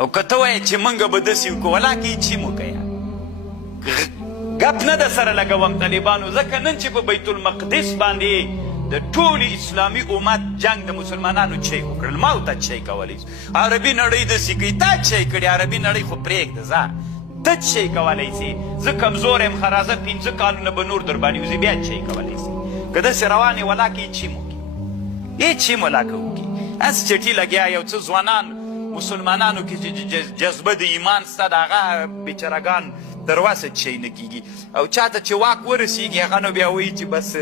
او که ته وایې چې موږ به داسې وکړو ولاکې چیم وکړه ګپ نه در سره لګوم طالبانو ځکه نن چې په بیت المقدس باندې د ټولې اسلامي امت جنگ د مسلمانانو چی وکړل ما ورته چی کولی عربي نړۍ داسې کوي تا چی کړي عربي نړۍ خو پرېږده ځه ته چی کولی سي زه کمزور یم خرازه 5 کالونه به نور در باندې وځي بیا چی کولی سي که داسې روان یې ولاکې چیم وکړي یې چیم ولاکه وکړي هسې چټي لګیا یو څه ځوانان مسلمانانو کې چې جذبه د ایمان سته د هغه بیچارهګان درواسه چی نه کیږي او چاته چې واک ورسیږي هغه نو بیا وایي چې بس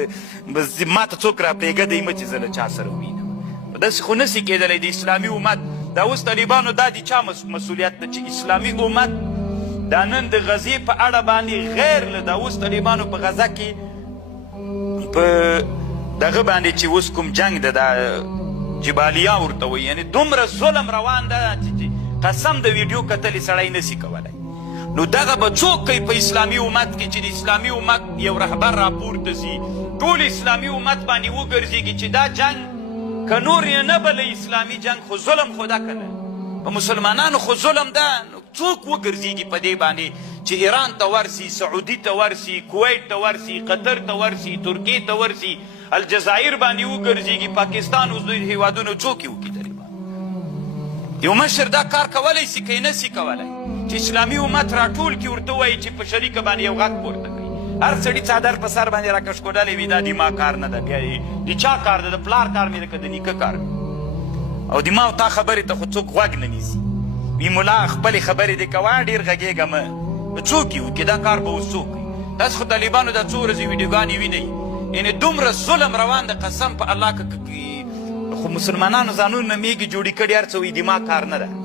ما ته څوک راپرېږده دی مه چې زه له چا سره ووینم داسې خو نسي کېدلی د اسلامي امت دا اوس طالبانو دا د چا مسؤلیت ده چې اسلامي امت دا نن د غزې په اړه باندې غیر له دا اوس طالبانو په غزه کې په دغه باندې چې اوس کوم جنگ ده دا جبالیا ورته وایي یعنې دومره ظلم روان ده چې قسم د ویډیو کتلې سړی نسي کولی نو دغه به څوک کوي په اسلامي امت کې چې د اسلامي امت یو رهبر راپورته سي ټول اسلامي امت باندې وګرځېږي چې دا جنگ که نور یې نه بله اسلامي جنگ خو ظلم خو ده که نه په مسلمانانو خو ظلم ده نو څوک وګرځېږي په دې باندې چې ایران ته ورسي سعودي ته ورسي کویت ته ورسي قطر ته ورسي ترکیې ته ورسي الجزایر باندې وګرځېږي پاکستان اوس دوی هیوادونو څوک یې وکړي طالبان یو مشر دا کار کولی سي که یې نسي کولی چې اسلامي امت راټول کړي ورته ووایي چې په شریکه باندې یو غږ پورته کړي هر سړي څادر په سر باندې راکشکودلی وي دا د ما کار نه ده بیا د چا کار ده د پلار کار مې ده که د نیکه کار او د ما او تا خبرې ته خو څوک غوږ نه نیسي وي ملا خپلې خبرې دې کوه ډېر غږېږه مه څوک یې وکړي دا کار به اوس څوک کوي داسې خو طالبانو دا څو ورځې ویډیوګانې وینئ یعنې دومره ظلم روان د قسم په الله خو مسلمانانو ځانونه میږي جوړې کړي هر څه وایي د ما کار نه ده